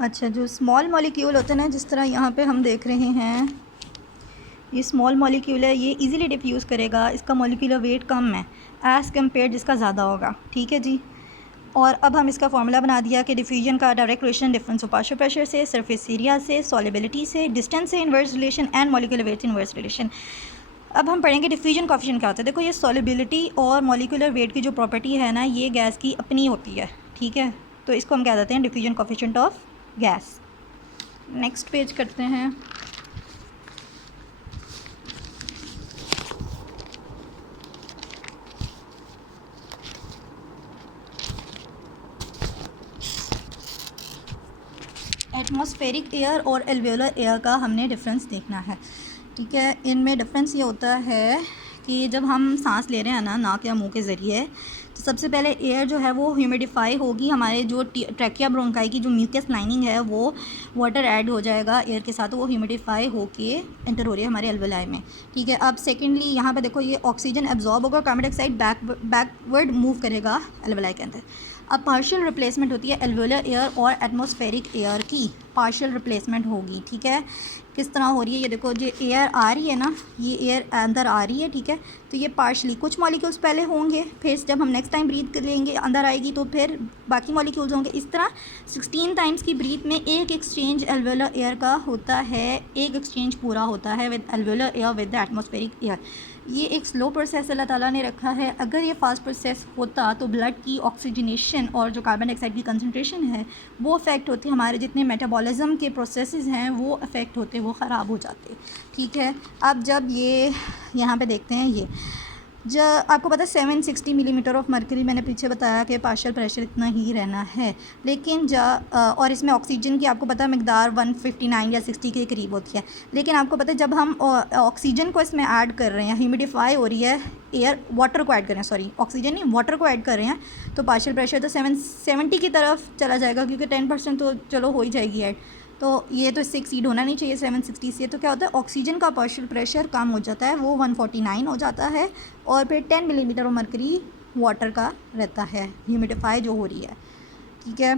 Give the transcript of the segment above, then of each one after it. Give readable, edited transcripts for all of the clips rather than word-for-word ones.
अच्छा, जो small molecule होते हैं ना, जिस तरह यहाँ पे हम देख रहे हैं, ये स्मॉल मॉलिक्यूल है, ये इजीली डिफ्यूज़ करेगा, इसका मॉलिक्यूलर वेट कम है एज़ कम्पेयर जिसका ज़्यादा होगा। ठीक है जी। और अब हम इसका फार्मूला बना दिया कि डिफ्यूजन का direct relation difference of partial pressure से, सरफेस एरिया से, सॉल्युबिलिटी से, डिस्टेंस से inverse relation and molecular weight inverse relation. अब हम पढ़ेंगे डिफ्यूजन कोएफिशिएंट क्या होता है। देखो, ये सॉल्युबिलिटी और मॉलिक्यूलर वेट की जो प्रॉपर्टी है ना, ये गैस की अपनी होती है। ठीक है, तो इसको हम कह देते हैं diffusion coefficient of gas. Next page करते हैं। एटमॉस्फेरिक एयर और एल्वेओलर एयर का हमने डिफरेंस देखना है। ठीक है, इनमें डिफरेंस ये होता है कि जब हम सांस ले रहे हैं ना, नाक या मुंह के ज़रिए, तो सबसे पहले एयर जो है वो ह्यूमिडिफाई होगी। हमारे जो ट्रैकिया ब्रोंकाई की जो म्यूकस लाइनिंग है, वो वाटर ऐड हो जाएगा एयर के साथ, तो वो ह्यूमिडिफाई होके एंटर हो रही है हमारे एल्वेलाई में। ठीक है, अब सेकेंडली यहाँ पे देखो, ये ऑक्सीजन एब्जॉर्ब होगा, कार्बन डाइऑक्साइड बैकवर्ड मूव करेगा एल्वेलाई के अंदर। अब पार्शियल रिप्लेसमेंट होती है एल्वेओलर एयर और एटमॉस्फेरिक एयर की, पार्शियल रिप्लेसमेंट होगी। ठीक है, किस तरह हो रही है, ये देखो, जो एयर आ रही है ना, ये एयर अंदर आ रही है। ठीक है, तो ये पार्शली कुछ मॉलिक्यूल्स पहले होंगे, फिर जब हम नेक्स्ट टाइम ब्रीथ कर लेंगे अंदर आएगी तो फिर बाकी मॉलिक्यूल्स होंगे। इस तरह 16 टाइम्स की ब्रीथ में एक एक्सचेंज एल्वेओलर एयर का होता है, एक एक्सचेंज पूरा होता है with एल्वेओलर air with the atmospheric air. ये एक स्लो प्रोसेस अल्लाह ताला ने रखा है। अगर ये फास्ट प्रोसेस होता तो ब्लड की ऑक्सीजनेशन और जो कार्बन डाइऑक्साइड की कंसनट्रेशन है वो अफेक्ट होती, हमारे जितने मेटाबॉलिज्म के प्रोसेसेस हैं वो अफेक्ट होते, वो ख़राब हो जाते। ठीक है, अब जब ये यहाँ पे देखते हैं, ये जब आपको पता है 760 मिलीमीटर ऑफ मरकरी, मैंने पीछे बताया कि पार्शियल प्रेशर इतना ही रहना है, लेकिन और इसमें ऑक्सीजन की आपको पता है मकदार 159 या 60 के करीब होती है। लेकिन आपको पता है जब हम ऑक्सीजन को इसमें ऐड कर रहे हैं, ह्यूमिडिफाई हो रही है एयर, वाटर को ऐड कर रहे हैं, सॉरी ऑक्सीजन नहीं, वाटर को ऐड कर रहे हैं, तो पार्शियल प्रेशर तो 770 की तरफ चला जाएगा, क्योंकि 10% तो चलो हो ही जाएगी ऐड। तो ये तो इससे एक्सीड होना नहीं चाहिए 760 से। तो क्या होता है, ऑक्सीजन का पार्शियल प्रेशर कम हो जाता है, वो 149 हो जाता है, और फिर 10 मिलीमीटर ऑफ मरकरी वाटर का रहता है, ह्यूमिडिफाई जो हो रही है। ठीक है,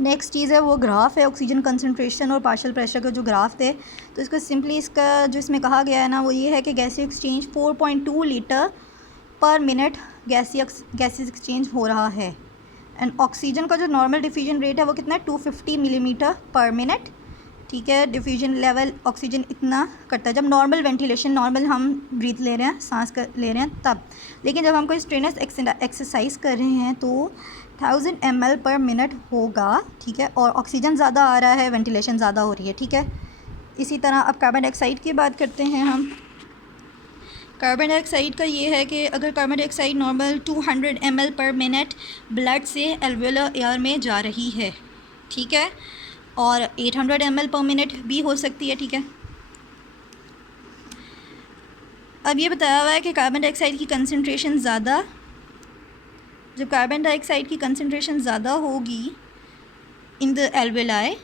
नेक्स्ट चीज़ है वो ग्राफ है, ऑक्सीजन कंसनट्रेशन और पार्शियल प्रेशर का जो ग्राफ थे। तो इसको सिंपली, इसका जो इसमें कहा गया है ना, वो ये है कि गैसीय एक्सचेंज 4.2 लीटर पर मिनट गैसीय एक्सचेंज हो रहा है। एंड ऑक्सीजन का जो नॉर्मल डिफ्यूजन रेट है वो कितना है, 250 मिलीमीटर पर मिनट। ठीक है, डिफ्यूजन लेवल ऑक्सीजन इतना करता है जब नॉर्मल वेंटिलेशन, नॉर्मल हम ब्रीथ ले रहे हैं, सांस ले रहे हैं तब। लेकिन जब हम कोई स्ट्रेनस एक्सरसाइज कर रहे हैं तो 1000 ml पर मिनट होगा। ठीक है, और ऑक्सीजन ज़्यादा आ रहा है, वेंटिलेशन ज़्यादा हो रही है। ठीक है, इसी तरह अब कार्बन डाइऑक्साइड की बात करते हैं हम। कार्बन डाइऑक्साइड का ये है कि अगर कार्बन डाइऑक्साइड नॉर्मल 200 ml पर मिनट ब्लड से एल्वेओलर एयर में जा रही है, ठीक है, और 800 ml पर मिनट भी हो सकती है। ठीक है, अब ये बताया हुआ है कि कार्बन डाइऑक्साइड की कंसनट्रेशन ज़्यादा, जब कार्बन डाइऑक्साइड की कंसनट्रेशन ज़्यादा होगी इन द एल्वेओलर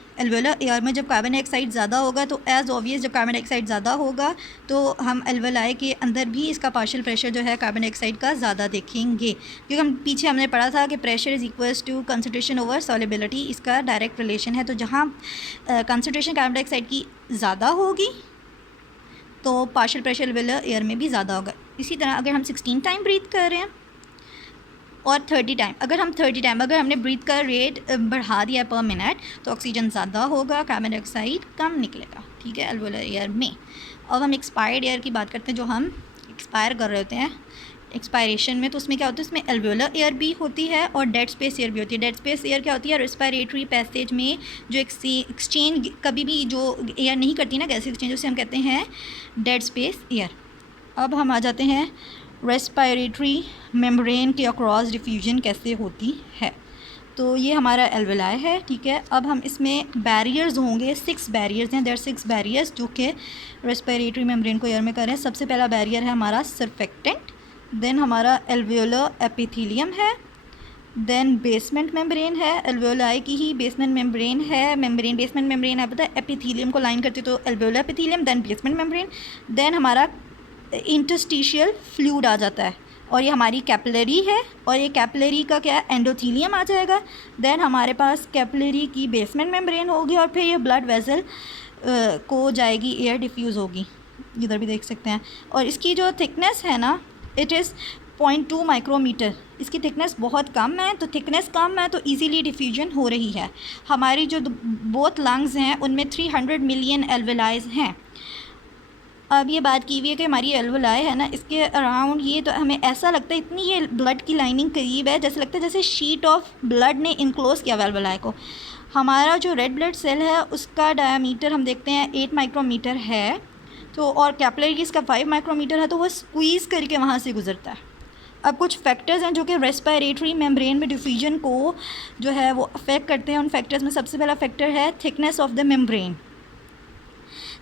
एयर में, जब कार्बन डाइऑक्साइड ज़्यादा होगा तो एज़ ऑब्वियस, जब कार्बन डाइऑक्साइड ज़्यादा होगा तो हम एल्वेओलाई के अंदर भी इसका पार्शियल प्रेशर जो है कार्बन डाइऑक्साइड का ज़्यादा देखेंगे, क्योंकि हम पीछे हमने पढ़ा था कि pressure is equals to concentration over solubility, इसका डायरेक्ट रिलेशन है। तो जहाँ कंसनट्रेशन कार्बन डाइऑक्साइड की ज़्यादा होगी तो पार्शियल प्रेशर एल्वेओलर एयर में भी ज़्यादा होगा। इसी तरह अगर हम 16 टाइम ब्रीथ कर रहे हैं और 30 टाइम, अगर हमने ब्रीथ का रेट बढ़ा दिया पर मिनट, तो ऑक्सीजन ज़्यादा होगा, कार्बन डाइऑक्साइड कम निकलेगा। ठीक है, एल्वेओलर एयर में। अब हम एक्सपायर्ड एयर की बात करते हैं, जो हम एक्सपायर कर रहे होते हैं एक्सपायरेशन में, तो उसमें क्या होता है, उसमें एल्वेओलर एयर भी होती है और डेड स्पेस एयर भी होती है। डेड स्पेस एयर क्या होती है, रेस्पिरेटरी पैसेज में जो एक्सचेंज कभी भी जो एयर नहीं करती ना, गैस एक्सचेंज, उसे हम कहते हैं डेड स्पेस एयर। अब हम आ जाते हैं रेस्पिरेटरी मेम्ब्रेन के अक्रॉस डिफ्यूजन कैसे होती है। तो ये हमारा एल्वेलाई है। ठीक है, अब हम इसमें बैरियर्स होंगे, 6 बैरियर्स हैं, देयर 6 बैरियर्स जो कि रेस्पिरेटरी मेम्ब्रेन को एयर में कर रहे हैं। सबसे पहला बैरियर है हमारा सरफेक्टेंट, देन हमारा एल्वेओलर एपिथेलियम है, देन बेसमेंट मेम्ब्रेन है, एल्वेओलाई की ही बेसमेंट मेम्ब्रेन है, बेसमेंट मेम्ब्रेन है, पता है एपिथेलियम को लाइन करती है, तो alveolar epithelium, then basement membrane, then हमारा इंटरस्टिशियल फ्लूइड आ जाता है, और ये हमारी कैपिलरी है, और ये कैपिलरी का क्या है, एंडोथीलियम आ जाएगा। देन हमारे पास कैपिलरी की बेसमेंट मेम्ब्रेन होगी, और फिर ये ब्लड वेसल को जाएगी, एयर डिफ्यूज़ होगी, इधर भी देख सकते हैं। और इसकी जो थिकनेस है ना, इट इज़ 0.2 माइक्रोमीटर। इसकी थिकनेस बहुत कम है, तो थिकनेस कम है तो इजीली डिफ्यूजन हो रही है। हमारी जो बोथ लंग्स हैं उनमें 300 मिलियन एल्वेलाइज हैं। अब ये बात की हुई है कि हमारी एल्वेलाई है ना, इसके अराउंड ये तो हमें ऐसा लगता है, इतनी ये ब्लड की लाइनिंग करीब है, जैसे लगता है जैसे शीट ऑफ ब्लड ने इनक्लोज़ किया हुआ एल्वेलाई को। हमारा जो रेड ब्लड सेल है उसका डायामीटर हम देखते हैं 8 माइक्रोमीटर है, तो और कैपिलरी इसका 5 माइक्रोमीटर है, तो वो स्क्वीज़ करके वहाँ से गुजरता है। अब कुछ फैक्टर्स हैं जो कि रेस्पिरेटरी मेम्ब्रेन में डिफ्यूजन को जो है वो अफेक्ट करते हैं। उन फैक्टर्स में सबसे पहला फैक्टर है thickness of the membrane.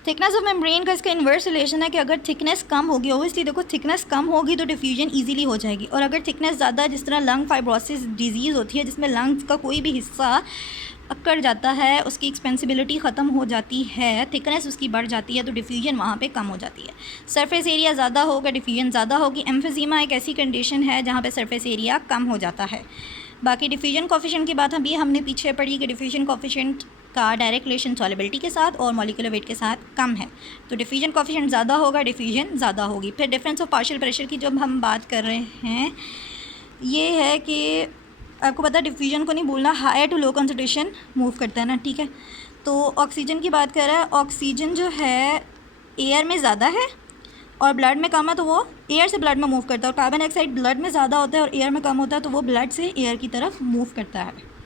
Thickness of membrane का इसका इन्वर्स रिलेशन है कि अगर थिकनेस कम होगी, ओबियसली देखो थिकनेस कम होगी तो डिफ्यूजन इजीली हो जाएगी, और अगर थिकनेस ज़्यादा, जिस तरह लंग फाइब्रोसिस डिजीज़ होती है जिसमें लंग्स का कोई भी हिस्सा अकड़ जाता है, उसकी एक्सपेंसिबिलिटी ख़त्म हो जाती है, थिकनेस उसकी बढ़ जाती है, तो डिफ्यूजन वहाँ पे कम हो जाती है। सरफेस एरिया ज़्यादा होगा, डिफ्यूजन ज़्यादा होगी। एम्फीज़ीमा एक ऐसी कंडीशन है जहाँ पे सरफेस एरिया कम हो जाता है। बाकी डिफ्यूजन कोफिशिएंट की बात अभी हमने पीछे पढ़ी कि डिफ्यूजन कोफिशिएंट का डायरेक्ट रिलेशन सॉल्युबिलिटी के साथ और मॉलिक्यूलर वेट के साथ कम है, तो डिफ्यूजन कोफिशिएंट ज़्यादा होगा, डिफ्यूजन ज़्यादा होगी। फिर डिफरेंस ऑफ पार्शियल प्रेशर की जब हम बात कर रहे हैं, ये है कि आपको पता है डिफ्यूजन को नहीं भूलना, higher to low concentration move करता है ना, ठीक है। तो ऑक्सीजन की बात कर रहा है, ऑक्सीजन जो है एयर में ज़्यादा है और ब्लड में कम है, तो वो एयर से ब्लड में मूव करता है। और कार्बन डाइऑक्साइड ब्लड में ज़्यादा होता है और एयर में कम होता है, तो वो ब्लड से एयर की तरफ मूव करता है।